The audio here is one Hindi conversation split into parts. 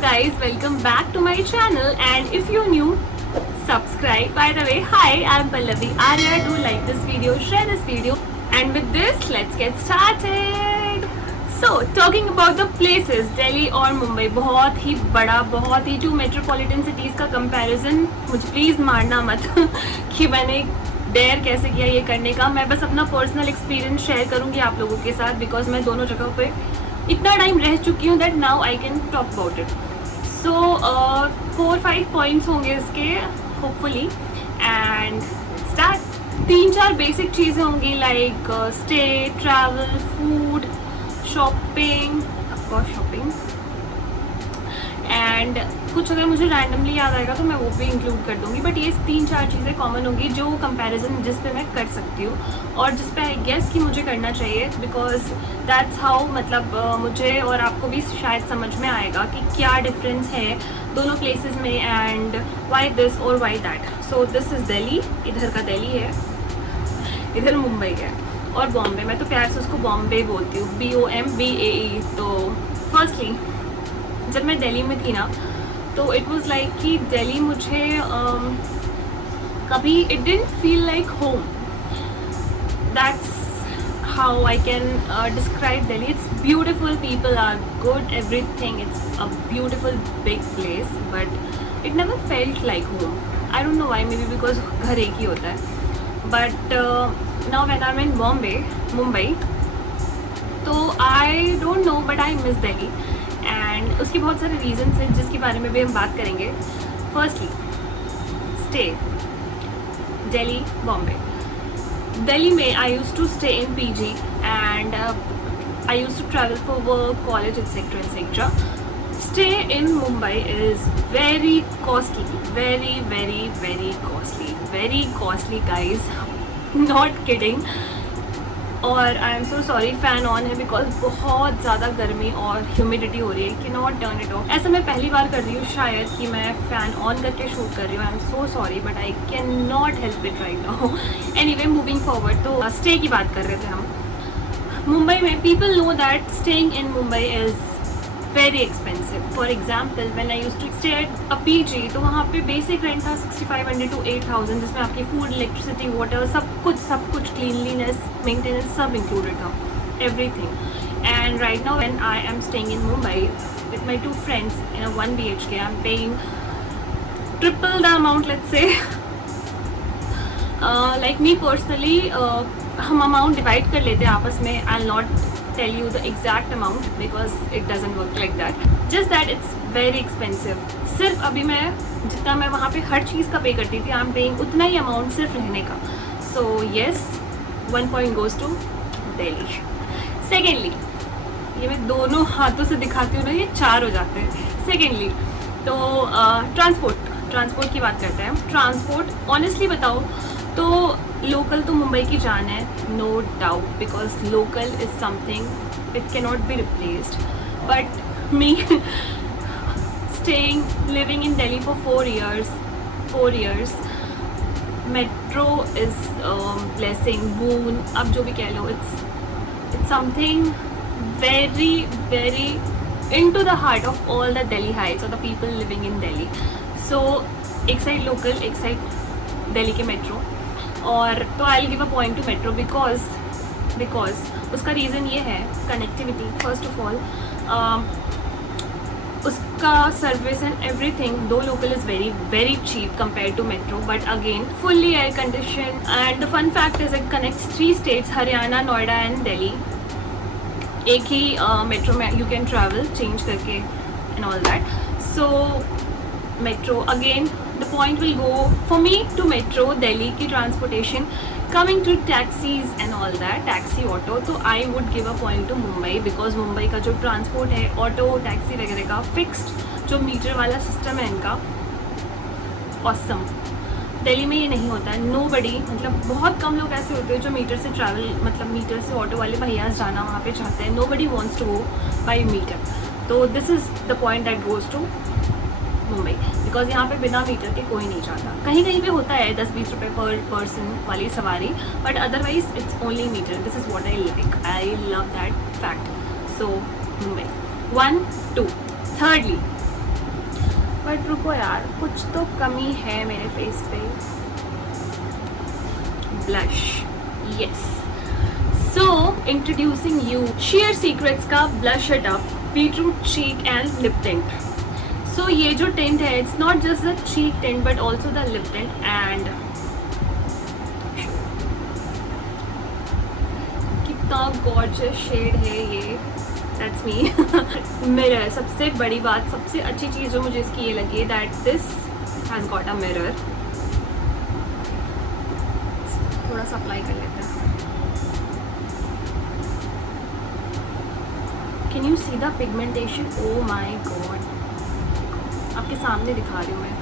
guys, welcome back to my channel, and if you're new, subscribe. By the way, hi, I'm Pallavi Arya. Do like this video, share this video, and with this, let's get started. So, talking about the places, Delhi और मुंबई बहुत ही बड़ा, बहुत ही two metropolitan cities का comparison मुझे प्लीज़ मारना मत कि मैंने डेयर कैसे किया ये करने का. मैं बस अपना पर्सनल एक्सपीरियंस शेयर करूँगी आप लोगों के साथ, बिकॉज मैं दोनों जगह पे इतना टाइम रह चुकी हूँ that now I can talk about it. So 4-5 points होंगे इसके होपफुली, एंड स्टार्ट. 3-4 बेसिक चीज़ें होंगी like stay, travel, food, shopping, of course shopping, and कुछ अगर मुझे रैंडमली याद आएगा तो मैं वो भी इंक्लूड कर दूंगी. बट ये 3-4 चीज़ें कॉमन होंगी जो कंपैरिजन जिस पे मैं कर सकती हूँ और जिस पे आई गेस कि मुझे करना चाहिए, बिकॉज दैट्स हाउ मतलब मुझे और आपको भी शायद समझ में आएगा कि क्या डिफरेंस है दोनों प्लेसेस में एंड वाई दिस और why that. So this is Delhi, इधर का दिल्ली है, इधर मुंबई है, और बॉम्बे. मैं तो प्यार से उसको बॉम्बे बोलती हूँ, BOMBAE. तो फर्स्टली जब मैं दिल्ली में थी ना तो इट वाज लाइक कि दिल्ली मुझे कभी it didn't feel like home. That's how I can describe Delhi. It's beautiful, people are good, everything. It's a beautiful big place, but it never felt like home. I don't know why, maybe because घर एक ही होता है. But now when I am in Mumbai, तो I don't know but I miss Delhi, and उसकी बहुत सारे रीजंस हैं जिसके बारे में भी हम बात करेंगे. Firstly stay, Delhi, Bombay. दिल्ली में I used to stay in PG and I used to travel for work, college, etcetera etcetera. Stay in Mumbai is very costly, very very very costly guys, not kidding. और I am so sorry, fan on है बिकॉज बहुत ज़्यादा गर्मी और ह्यूमिडिटी हो रही है कि नॉट टर्न इट ऑफ. ऐसा मैं पहली बार कर रही हूँ शायद कि मैं फ़ैन ऑन करके शूट कर रही हूँ. I am so sorry but I can not help it right now. Anyway, moving forward, तो स्टे की बात कर रहे थे हम. मुंबई में people know that staying in Mumbai is very expensive. For example when I used to stay at a PG, तो वहाँ पे बेसिक रेंट था 6500 to 8000, जिसमें आपकी फूड, इलेक्ट्रिसिटी, वाटर, सब कुछ क्लीनलीनेस, मेंटेनेंस सब इंक्लूडेड था, everything. And right now when I am staying in Mumbai with my 2 friends in a 1 BHK, I am paying triple the amount, let's say. Like me personally, हम अमाउंट डिवाइड कर लेते हैं आपस में. I will not tell you the exact amount because it doesn't work like that, just that it's very expensive. सिर्फ अभी मैं जितना मैं वहाँ पे हर चीज़ का पे करती थी, आई एम पेइंग उतना ही अमाउंट सिर्फ रहने का. So yes, 1 point goes to Delhi. Secondly, ये मैं दोनों हाथों से दिखाती हूँ ना, ये 4 हो जाते हैं. सेकेंडली तो ट्रांसपोर्ट की बात करते हैं. ट्रांसपोर्ट ऑनेस्टली बताओ तो लोकल तो मुंबई की जान है, no doubt, because local is something it cannot be replaced. But me staying living in Delhi for 4 years, metro is blessing, boon, अब जो भी कह लो, it's something very very into the heart of all the Delhi heights or the people living in Delhi. So एक साइड लोकल, एक साइड दिल्ली के मेट्रो. और तो I will give a point to metro because उसका रीज़न ये है कनेक्टिविटी. फर्स्ट ऑफ ऑल उसका service and everything, though local is very very cheap compare to metro, but again fully air condition. And the fun fact is it connects 3 states, Haryana, Noida and Delhi. एक ही मेट्रो में यू कैन ट्रैवल चेंज करके and all that. So metro again, the point will go for me to metro, Delhi की transportation. Coming to taxis and all that, taxi, auto, तो I would give a point to Mumbai because Mumbai का जो ट्रांसपोर्ट है, ऑटो, टैक्सी वगैरह का फिक्स्ड जो मीटर वाला सिस्टम है इनका, ऑसम. दिल्ली में ये नहीं होता है. नोबडी, मतलब बहुत कम लोग ऐसे होते हैं जो मीटर से ट्रैवल, मतलब मीटर से ऑटो वाले भैया जाना वहाँ पे चाहते हैं. Nobody wants to go by meter. तो this is the point that goes to Mumbai, because यहाँ पे बिना मीटर के कोई नहीं जाता. कहीं कहीं पे होता है 10-20 रुपये पर पर्सन वाली सवारी, but otherwise it's only meter. This is what I love that fact. So Mumbai 1, 2. Thirdly, but रुको यार, कुछ तो कमी है मेरे फेस पे। Blush, yes. So introducing you share secrets का blush it up beetroot cheek and lip tint. So ये जो टिंट है, it's not just the cheek tint but also the lip tint. And कितना गॉर्जियस शेड है ये, दैट्स मी। मिरर, सबसे बड़ी बात, सबसे अच्छी चीज़ जो मुझे इसकी ये लगी that this has got a mirror. थोड़ा सा अप्लाई कर लेते हैं। Can you see the pigmentation? Oh my god, आपके सामने दिखा रही हूँ मैं।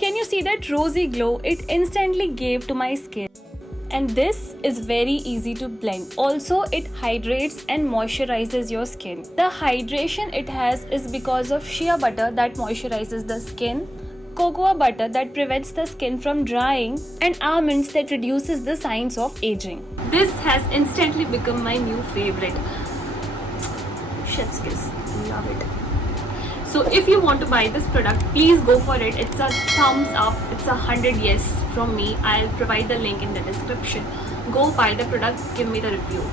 Can you see that rosy glow it instantly gave to my skin? And this is very easy to blend. Also, it hydrates and moisturizes your skin. The hydration it has is because of shea butter that moisturizes the skin, cocoa butter that prevents the skin from drying, and almonds that reduces the signs of aging. This has instantly become my new favorite. Chef's kiss. Love it. So if you want to buy this product, please go for it. It's a thumbs up. It's 100 yes from me. I'll provide the link in the description. Go buy the product. Give me the review.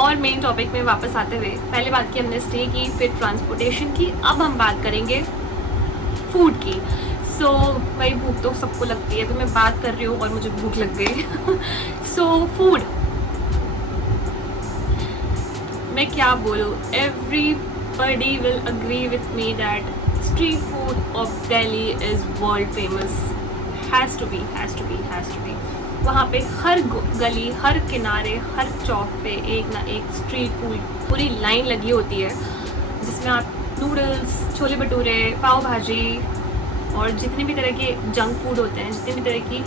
और मेन टॉपिक में वापस आते हुए, पहले बात की हमने स्टे की, फिर ट्रांसपोर्टेशन की, अब हम बात करेंगे फूड की। सो भाई भूख तो सबको लगती है, तो मैं बात कर रही हूँ और मुझे भूख लग गई। सो फूड, मैं क्या बोलूँ, everybody will agree with me that street food of Delhi is world famous. Has to be. वहाँ पे हर गली, हर किनारे, हर चौक पे एक ना एक स्ट्रीट फूड पूरी लाइन लगी होती है, जिसमें आप नूडल्स, छोले भटूरे, पाव भाजी और जितने भी तरह के जंक फूड होते हैं, जितने भी तरह की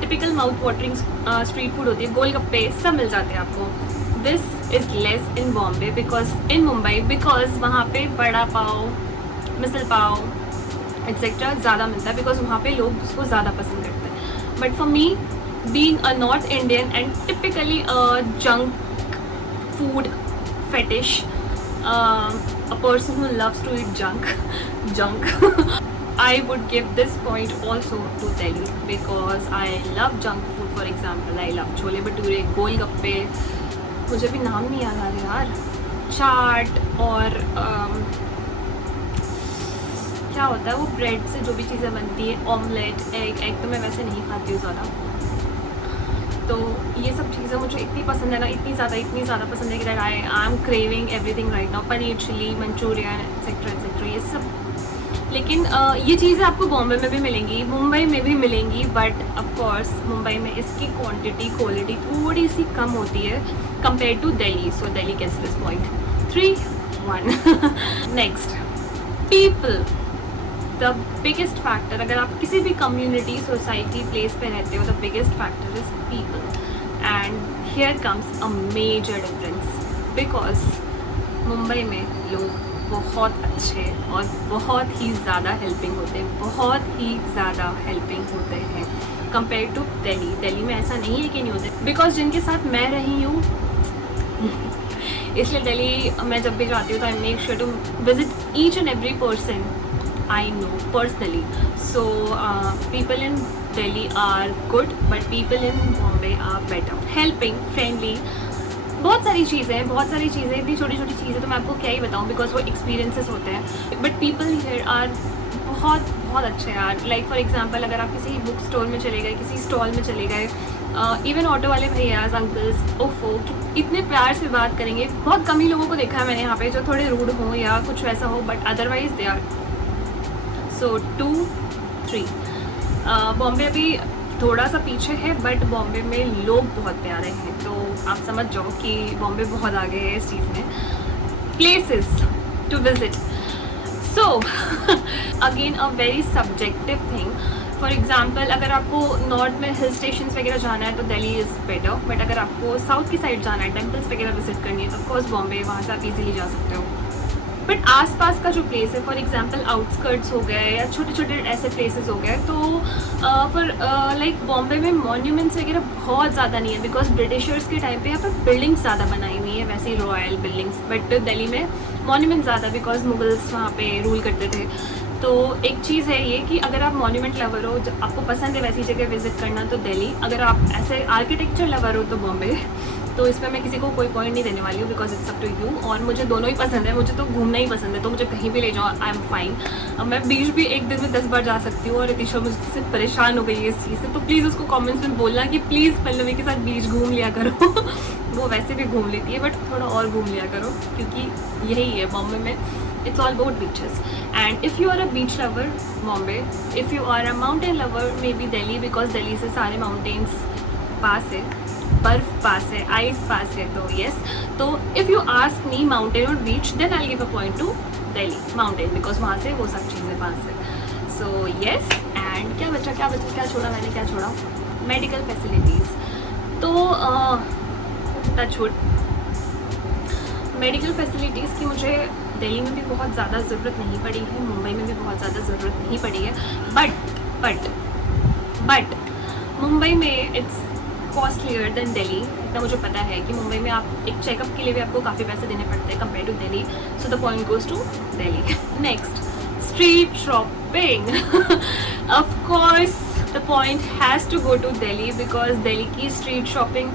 typical mouth watering street food होती है, गोलगप्पे, सब मिल जाते हैं आपको। This is less in Bombay in Mumbai because वहाँ पे वड़ा पाव, मिसल पाव एक्सेट्रा ज़्यादा मिलता है, बिकॉज वहाँ पे लोग उसको ज़्यादा पसंद करते हैं। But for me, being a North Indian and typically a junk food fetish, a person who loves to eat junk, I would give this point also to Delhi because I love junk food. For example, I love chole bhature, golgappe, मुझे भी नाम नहीं याद आ रहा यार, चाट और क्या होता है वो ब्रेड से जो भी चीज़ें बनती है, ऑमलेट, एग तो मैं वैसे नहीं खाती हूँ ज़्यादा, तो ये सब चीज़ें मुझे इतनी पसंद है ना, इतनी ज़्यादा पसंद है कि that I am craving everything right now. Paneer chilli, Manchurian etcetera ये सब। लेकिन ये चीज़ें आपको बॉम्बे में भी मिलेंगी, मुंबई में भी मिलेंगी, बट ऑफकोर्स मुंबई में इसकी क्वालिटी थोड़ी सी कम होती है compare to Delhi. So Delhi gets this point 3-1। Next, people, the biggest factor. अगर आप किसी भी कम्युनिटी, सोसाइटी, प्लेस पे रहते हो, the biggest factor is people. And here comes a major difference because Mumbai में लोग बहुत अच्छे और बहुत ही ज़्यादा हेल्पिंग होते हैं, कंपेयर टू दिल्ली। दिल्ली में ऐसा नहीं है कि नहीं होते, बिकॉज जिनके साथ मैं रही हूँ इसलिए दिल्ली मैं जब भी जाती हूँ तो I make sure to visit each and every person I know personally. So people in Delhi are good, but people in Bombay are better. Helping, friendly, बहुत सारी चीज़ें, इतनी छोटी चीज़ें तो मैं आपको क्या ही बताऊँ, बिकॉज वो एक्सपीरियंसेस होते हैं। बट पीपल हियर आर बहुत अच्छे यार। लाइक फॉर एग्जांपल, अगर आप किसी बुक स्टोर में चले गए, किसी स्टॉल में चले गए, इवन ऑटो वाले भैया, अंकल्स, ओफो, इतने प्यार से बात करेंगे। बहुत कम ही लोगों को देखा है मैंने यहाँ पे जो थोड़े रूड हो या कुछ वैसा हो, बट अदरवाइज दे आर। सो 2-3। बॉम्बे अभी थोड़ा सा पीछे है, बट बॉम्बे में लोग बहुत प्यारे हैं, तो आप समझ जाओ कि बॉम्बे बहुत आगे है इस चीज़ में। Places to visit, so again a very subjective thing. For example, अगर आपको नॉर्थ में हिल स्टेशन वगैरह जाना है तो दिल्ली इज़ बेटर, बट अगर आपको साउथ की साइड जाना है, टेम्पल्स वगैरह विजिट करनी है, तो ऑफकोर्स बॉम्बे, वहाँ से आप इजीली जा सकते हो। बट आसपास का जो प्लेस है, फॉर एग्जांपल आउटस्कर्ट्स हो गए या छोटे ऐसे प्लेसेस हो गए, तो फॉर लाइक बॉम्बे में मॉन्यूमेंट्स वगैरह बहुत ज़्यादा नहीं है, बिकॉज ब्रिटिशर्स के टाइम पे यहाँ पर बिल्डिंग्स ज़्यादा बनाई हुई है, वैसे ही रॉयल बिल्डिंग्स। बट दिल्ली में मॉन्यूमेंट ज़्यादा, बिकॉज मुगल्स वहाँ पे रूल करते थे। तो एक चीज़ है ये कि अगर आप मॉन्यूमेंट लवर हो, आपको पसंद है वैसी जगह विजिट करना, तो दिल्ली। अगर आप ऐसे आर्किटेक्चर लवर हो तो बॉम्बे। तो इसमें मैं किसी को कोई पॉइंट नहीं देने वाली हूँ, because it's up to you. और मुझे दोनों ही पसंद है, मुझे तो घूमना ही पसंद है, तो मुझे कहीं भी ले जाओ, आई एम फाइन। अब मैं बीच भी एक दिन में 10 बार जा सकती हूँ, और रितिशा मुझसे परेशान हो गई है इस चीज़ से। तो प्लीज़ उसको कमेंट्स में बोलना कि प्लीज़ पल्लवी के साथ बीच घूम लिया करो। वो वैसे भी घूम लेती है, बट थोड़ा और घूम लिया करो, क्योंकि यही है बॉम्बे में, it's all about beaches. And if you are a beach lover, Bombay. If you are a mountain lover, maybe Delhi, because Delhi से सारे mountains पास है, बर्फ पास है, आइस पास है, तो yes. तो if you ask me mountain or beach, then I'll give a point to Delhi mountain, because वहाँ से वो सब चीज़ें पास है. So yes. And क्या छोड़ा मैंने, क्या छोड़ा? Medical facilities. तो टचवुड, मेडिकल फैसिलिटीज़ की मुझे दिल्ली में भी बहुत ज़्यादा ज़रूरत नहीं पड़ी है, मुंबई में भी बहुत ज़्यादा ज़रूरत नहीं पड़ी है, बट मुंबई में इट्स कॉस्टलियर देन दिल्ली। इतना मुझे पता है कि मुंबई में आप एक चेकअप के लिए भी आपको काफ़ी पैसे देने पड़ते हैं compare to Delhi. So the point goes to Delhi. Next, street shopping. Of course the point has to go to Delhi, because Delhi की स्ट्रीट शॉपिंग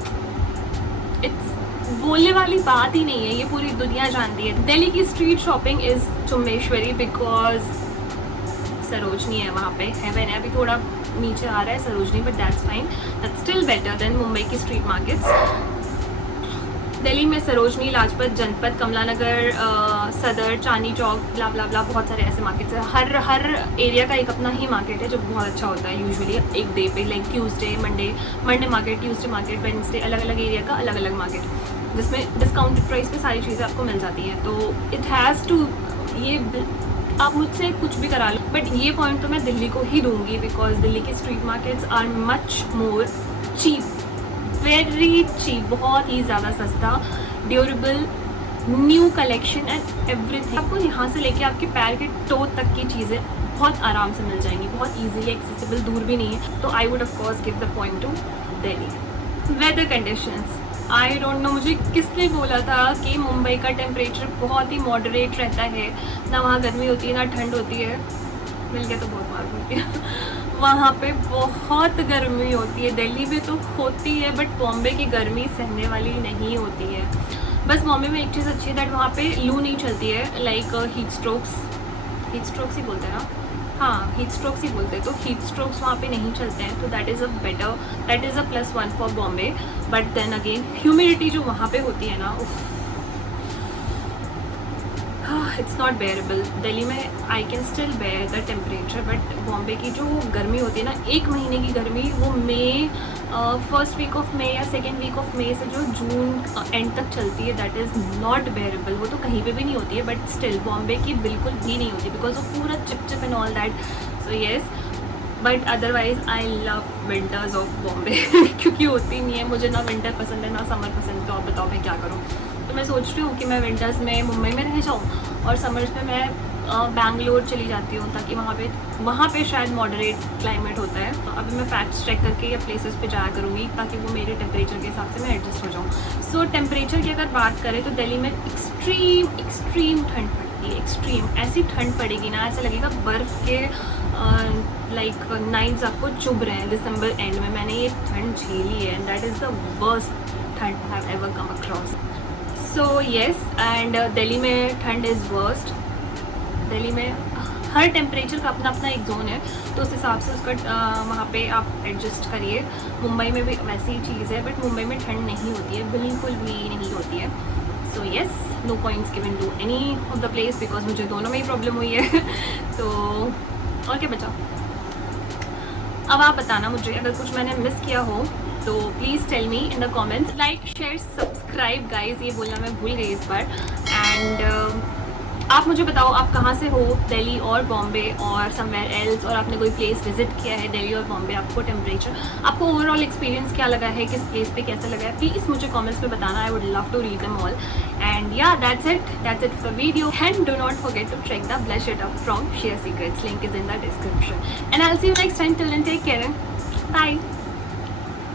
इट्स बोलने वाली बात ही नहीं है, ये पूरी दुनिया जानती है। दिल्ली की स्ट्रीट शॉपिंग इज़ चुम्बेश्वरी, बिकॉज सरोजनी है वहाँ पे, हेवन है, अभी थोड़ा नीचे आ रहा है Sarojini, but that's fine, that's still better than Mumbai की स्ट्रीट मार्केट्स। दिल्ली में सरोजनी, लाजपत, जनपद, कमला नगर, सदर, चांदनी चौक, ब्ला ब्ला ब्ला, बहुत सारे ऐसे मार्केट्स हैं। हर एरिया का एक अपना ही मार्केट है जो बहुत अच्छा होता है यूजुअली एक डे पे, like Tuesday, Monday market, Tuesday market, Wednesday, अलग अलग एरिया का अलग अलग मार्केट, जिसमें डिस्काउंटेड प्राइस पे सारी चीज़ें आपको मिल जाती हैं। तो इट हैज़ टू, ये आप मुझसे कुछ भी करा लो, बट ये पॉइंट तो मैं दिल्ली को ही दूंगी, बिकॉज दिल्ली के street markets are much more cheap, very cheap, बहुत ही ज़्यादा सस्ता, durable, new collection and everything. आपको यहाँ से लेके आपके पैर के टो तक की चीज़ें बहुत आराम से मिल जाएंगी, बहुत ईजिली एक्सेसिबल, दूर भी नहीं है। तो I would of course give the point to Delhi. Weather conditions, I don't know, मुझे किसने बोला था कि मुंबई का टेम्परेचर बहुत ही मॉडरेट रहता है, ना वहाँ गर्मी होती है ना ठंड होती है। मिल गया तो बहुत मार होती है। वहाँ पे बहुत गर्मी होती है, दिल्ली में तो होती है, बट बॉम्बे की गर्मी सहने वाली नहीं होती है। बस बॉम्बे में एक चीज़ अच्छी है, दैट वहाँ पे लू नहीं चलती है, लाइक हीट स्ट्रोक्स ही बोलते हैं ना, हाँ हीट स्ट्रोक्स ही बोलते हैं, तो हीट स्ट्रोक्स वहाँ पे नहीं चलते हैं, तो that is a +1 for Bombay. But then again humidity जो वहाँ पे होती है ना, इट्स नॉट बेयरेबल। दिल्ली में I can still bear the temperature, but Bombay की जो गर्मी होती है ना, एक महीने की गर्मी, वो मई, फर्स्ट वीक ऑफ मई या सेकेंड वीक ऑफ मई से जो जून एंड तक चलती है, दैट इज़ नॉट बेयरेबल। वो तो कहीं पे भी नहीं होती है, बट स्टिल बॉम्बे की बिल्कुल भी नहीं होती, बिकॉज वो पूरा chip and all that. So yes, but otherwise I love winters of Bombay, क्योंकि होती नहीं है। मुझे ना विंटर पसंद है ना समर पसंद है, तो आप बताओ मैं क्या करूँ। तो मैं सोच रही हूँ कि मैं विंटर्स में मुंबई में रह जाऊँ, और समर्स में मैं बैंगलोर चली जाती हूँ, ताकि वहाँ पे शायद मॉडरेट क्लाइमेट होता है। तो अभी मैं फैक्ट्स चेक करके या प्लेसेस पे जाया करूँगी, ताकि वो मेरे टेम्परेचर के हिसाब से मैं एडजस्ट हो जाऊँ। सो टेम्परेचर की अगर बात करें तो दिल्ली में एक्सट्रीम ठंड पड़ती है, एक्सट्रीम, ऐसी ठंड पड़ेगी ना, ऐसा लगेगा बर्फ़ के लाइक नाइट्स आपको चुभ रहे हैं दिसंबर एंड में। मैंने ये ठंड झेली है, and that is the worst ठंड I have ever come across. So yes, and Delhi में ठंड इज़ वर्स्ट। दिल्ली में हर टेम्परेचर का अपना अपना एक जोन है, तो उस हिसाब से उसका वहाँ पे आप एडजस्ट करिए। मुंबई में भी वैसी ही चीज़ है, बट मुंबई में ठंड नहीं होती है, बिल्कुल भी नहीं होती है। So yes, no points given to any of the place, because मुझे दोनों में ही प्रॉब्लम हुई है। तो और क्या बचा, अब आप बताना मुझे अगर कुछ मैंने मिस किया हो, तो please tell me in the comments. Like share subscribe guys, ये बोलना मैं भूल गई इस बार। एंड आप मुझे बताओ आप कहाँ से हो, दिल्ली और बॉम्बे और समवेयर एल्स, और आपने कोई प्लेस विजिट किया है दिल्ली और बॉम्बे, आपको टेम्परेचर, आपको ओवरऑल एक्सपीरियंस क्या लगा है, किस प्लेस पे कैसा लगा है, प्लीज़ मुझे कमेंट्स में बताना। I would love to read them all. And yeah that's it for video, and do not forget to check the blush it up from share secrets, link is in the description, and I will see you next time. Till then take care, bye.